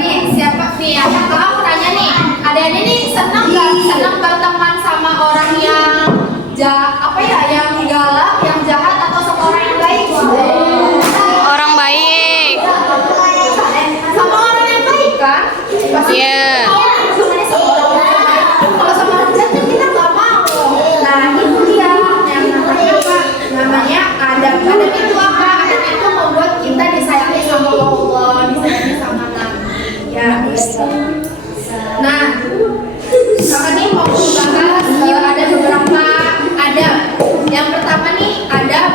Nih siapa nih? Aku nanya nih, adanya nih senang berteman sama orang yang yang galak, yang jahat atau sama orang yang baik? Orang baik. Sama orang yang baik kan? Iya. Kalau sama orang jahat kan kita nggak mau. Nah itu dia yang namanya apa? Namanya adab. Adab itu apa? Adab itu membuat kita disayangi sama Allah, disayangi sama Nabi. Ya. Nah, sekarang ini mau dibahas ada beberapa adab. Yang pertama nih adab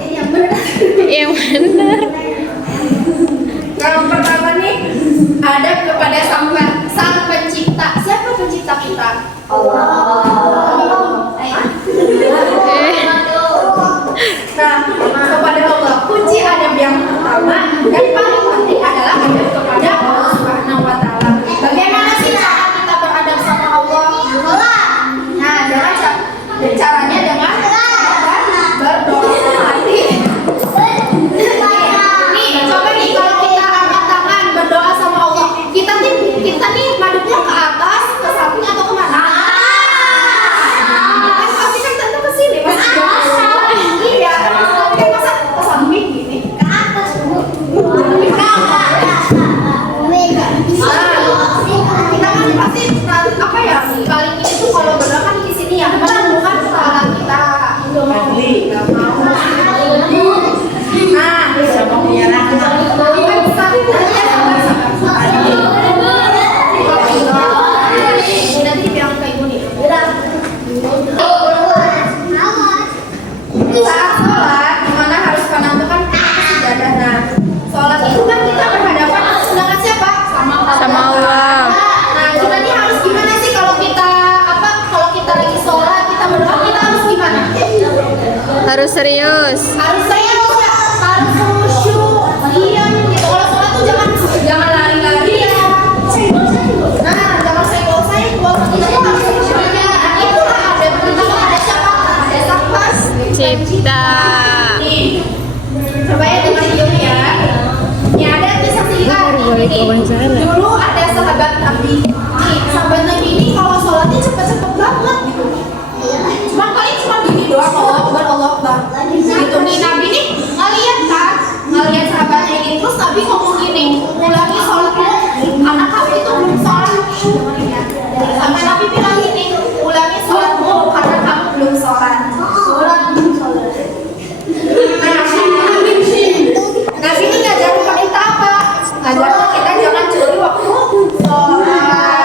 yang benar. Yang benar. Yang pertama nih adab kepada sang pencipta. Siapa pencipta kita? Allah. Nah, kepada Allah. Kunci adab yang pertama dan paling penting adalah adab kepada Allah Subhanahu wa taala. Bagaimana sih cara kita beradab sama Allah? Nah, caranya dengan berdoa. Nih, coba nih kalau kita angkat tangan berdoa sama Allah, kita nih madepnya ke atas, ke samping atau kemana? Kan pasti kan tentu ke sini, Mas. Iya, kan masa ke samping gini? Ke atas, Bu. Kita kan pasti apa ya? Paling ini tuh kalau berdoa kan di sini ya, bukan kepala kita. Nggak mau. Nah, sama menyerahkan. Nanti bilang ke ibu nih. Saat sholat, dimana harus penantukan ibadah. Nah, sholat itu kan kita berhadapan dengan siapa? Sama Allah. Nah, kita nih harus gimana sih kalau kita lagi sholat, kita berdoa, kita harus gimana? Harus serius. Harus serius, harus khusyuk, diam gitu. Kalau sholat tuh jangan lari-lari ya. Nah, jangan sayang-sayang. Kalau kita tuh harus khusyuk. Nah, itulah ada pertama ada siapa? Ada sang Cipta. Nih, coba ya dengar dulu ya. Ini ada kisah singkat ini. Dulu ada sahabat Nabi. Nih, sahabat Nabi ini kalau sholatnya cepet-cepet banget gitu. Cuma gini doang, Allah Akbar, Allah Akbar. Gitu nih Nabi nih ngeliat sahabatnya ini, terus Nabi ngomong gini, ulangi sholatnya, anak kamu itu belum sholat. Sampai Nabi bilang gini, ulangi sholatmu karena kamu belum sholat. Nabi ini ngajarin kita apa? Ngajarin kita jangan curi waktu sholat.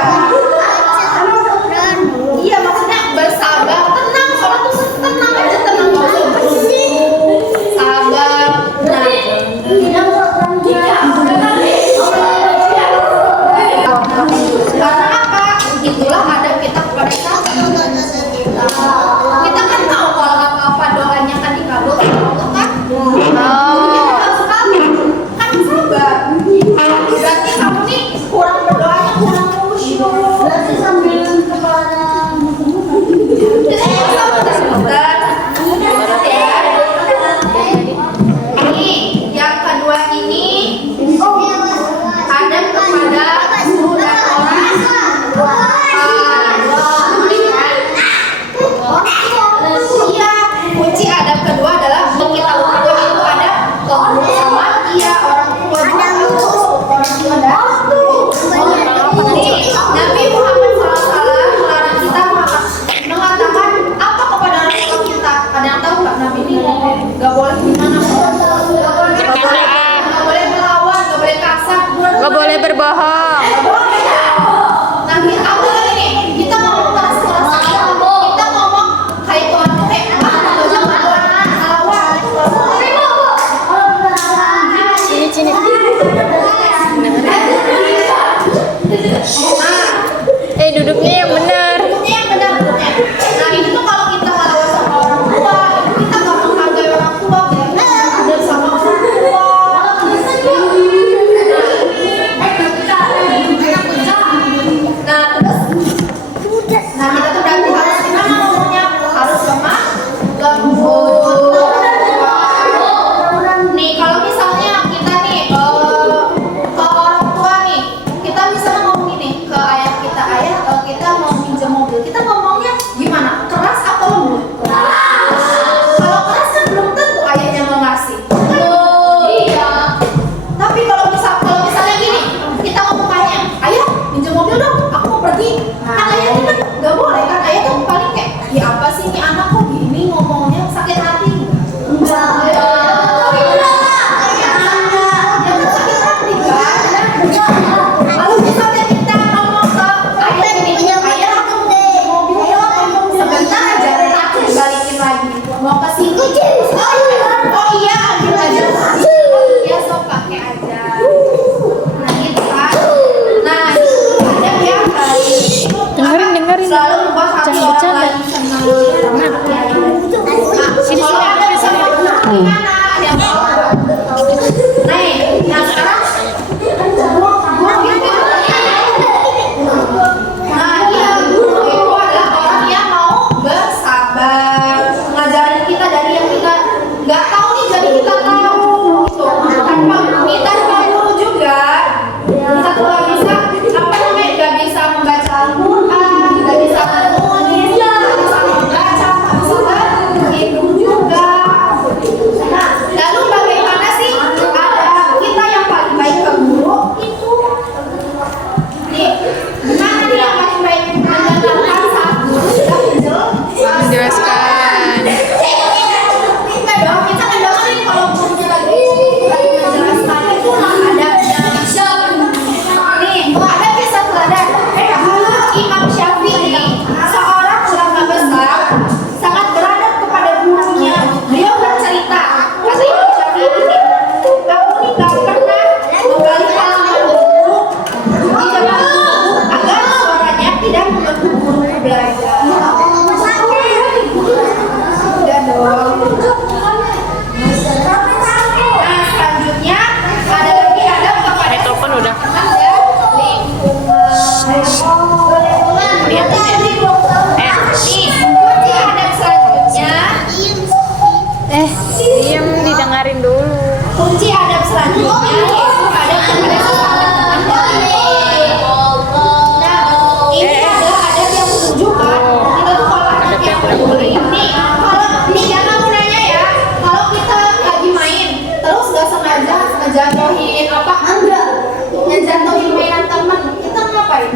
ngejatuhin apa? Enggak. Ngejatuhin mainan teman. Kita ngapain?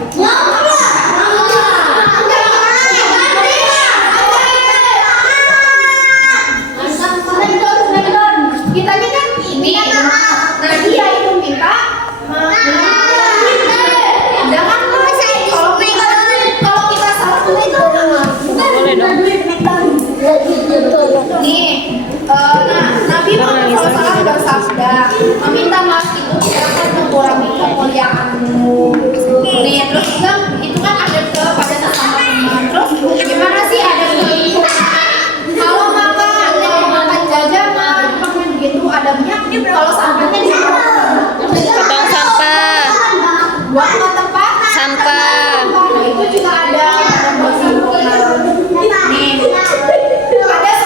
Kita ini kan ini. Nah, dia itu minta jangan kalau kita salah itu Boleh dong. nih, Nabi Muhammad SAW bersabda, meminta maaf itu akan mengurangi kemuliaanmu. Nih, terus itu kan ada kepada sesama teman. Terus gimana sih ada itu? Kalau makan jajanan, makan gitu adabnya. Kalau sampahnya di mana? Potong sampah. Buang ke tempat Sampah. Nah, itu juga ada buat sampah. Nih,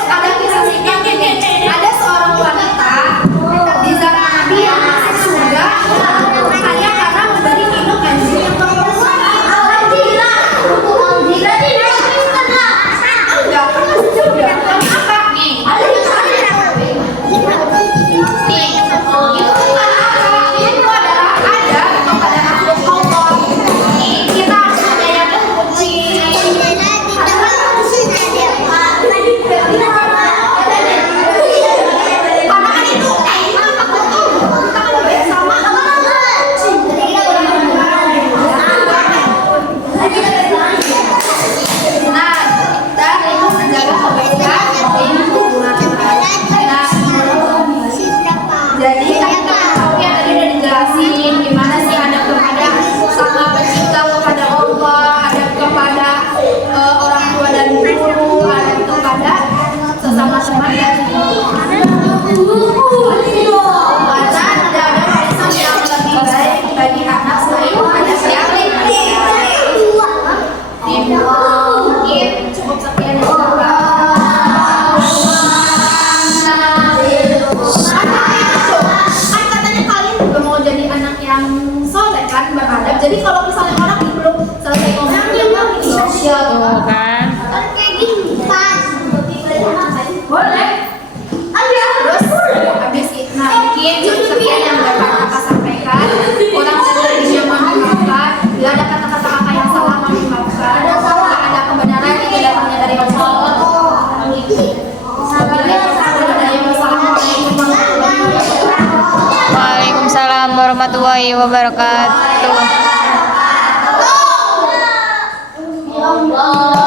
ada kisah singkat nih. Ada seorang wanita di zaman Nabi yang masuk surga hanya karena memberi minum anjing yang berpuasa. Enggak, kan masih surga. Kenapa? Nih, ada yang nih, itu bukan apa? Itu adalah ada kepada makhluk Allah. Nih, kita harus menyayangi kucing. Karena kan itu makhluk Allah. Kita kan baik sama kucing. Nah, dan itu menjaga kebaikan lingkungan. Jadi kan kita tahu ya tadi udah dijelasin gimana sih ada kepada sama pencipta, kepada Allah, ada kepada orang tua dan guru, ada kepada sesama teman dan karena tidak ada warisan yang lebih baik bagi anak selain kepada yang mungkin cukup sekian ya kan katanya kalian juga mau jadi anak yang soleh kan beradab. Jadi kalau misalnya orang belum selesai ngomong dia mau di sosial Tuh kan. kayak gini pas boleh terus habis itu nah mungkin cukup sekian yang dapat kakak sampaikan. Kurang lebihnya mohon dimaafkan. Bila ada kata-kata kakak yang salah mohon dimaafkan. Bila ada kebenaran itu datangnya dari Allah. Waalaikumsalam warahmatullahi wabarakatuh. Allah.